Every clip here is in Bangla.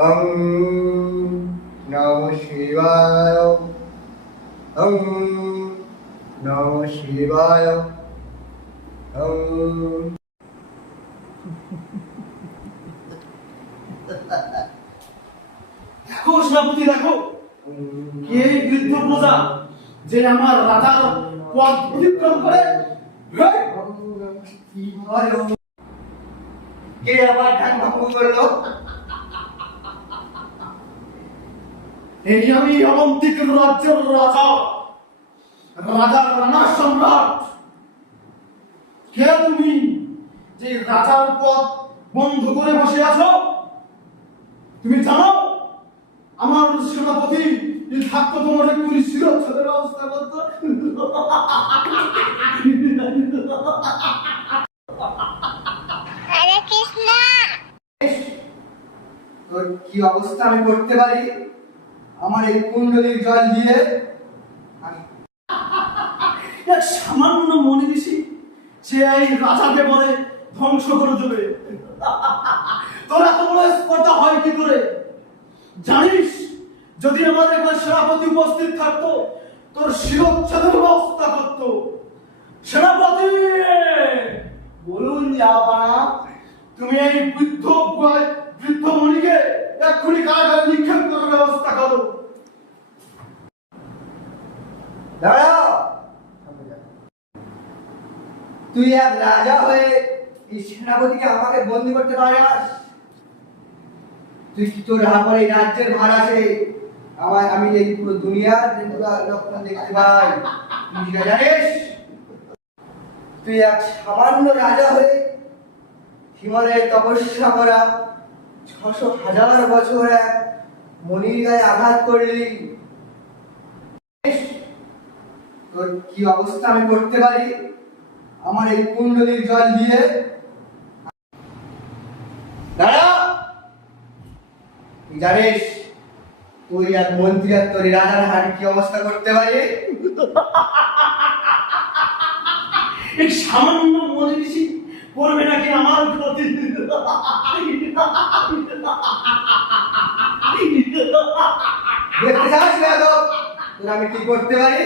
ওম নমঃ শিবায়। ওম নমঃ শিবায়। ওম দেখো সেনাপতি, দেখো কে বৃদ্ধ প্রজা যে আমার রাজার পথ অতিক্রম করে। কে আবার ধ্যান ভঙ্গ করলো? এই আমি অবন্তিক রাজ্যের রাজা, রাজার রানা সম্রাট। কে তুমি যে রাজার পথ বন্ধ করে বসে আছো? তুমি জানো আমার সেনাপতি থাকতো তোমার একটু শিরোচ্ছেদের ব্যবস্থা করতো। হরে কৃষ্ণ। তোর কি অবস্থা আমি করতে পারি আমার এই কুণ্ডলীর জল দিয়ে? এক সামান্য মনে দিছি সে এই রাজাকে বলে ধ্বংস করে দেবে। তোর এত বড় স্পর্ধা হয় কি করে? জানিস যদি আমাদের এখানে সেনাপতি উপস্থিত থাকতো তোর শিরোচ্ছেদের ব্যবস্থা করতো। সেনাপতি বলুন যাবানা। তুমি এই বৃদ্ধ মণিকে এক্ষুনি কারাগারে নিক্ষেপ করার ব্যবস্থা করো। দাঁড়াও, তুই এক রাজা হয়ে এই সেনাপতিকে আমাকে বন্দি করতে পারিস? তুই কি তোর আমার এই রাজ্যের ভার আছে? আমি এই পুরো দুনিয়ার লক্ষণ দেখতে পাই, তুই সেটা জানিস? তুই এক সামান্য রাজা হয়ে হিমালয়ে তপস্যা করা ৬০০,০০০ বছর এক মনির গায়ে আঘাত করলি। তোর কি অবস্থা আমি করতে পারি আমার এই কুণ্ডলীর জল দিয়ে? দাঁড়া, তুই জানিস তুই এক মন্ত্রী আর তোর রাজার হাড়ি কি অবস্থা করতে পারি? এই সামান্য মনে দিছি করবে নাকি আমার ক্ষতি? দেখতে চাস না তো তোর আমি কি করতে পারি?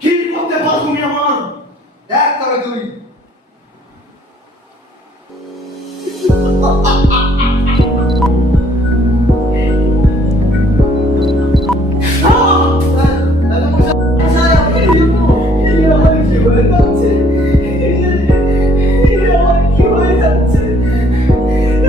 কি করতে পারো তুমি আমার? দেখ তবে তুই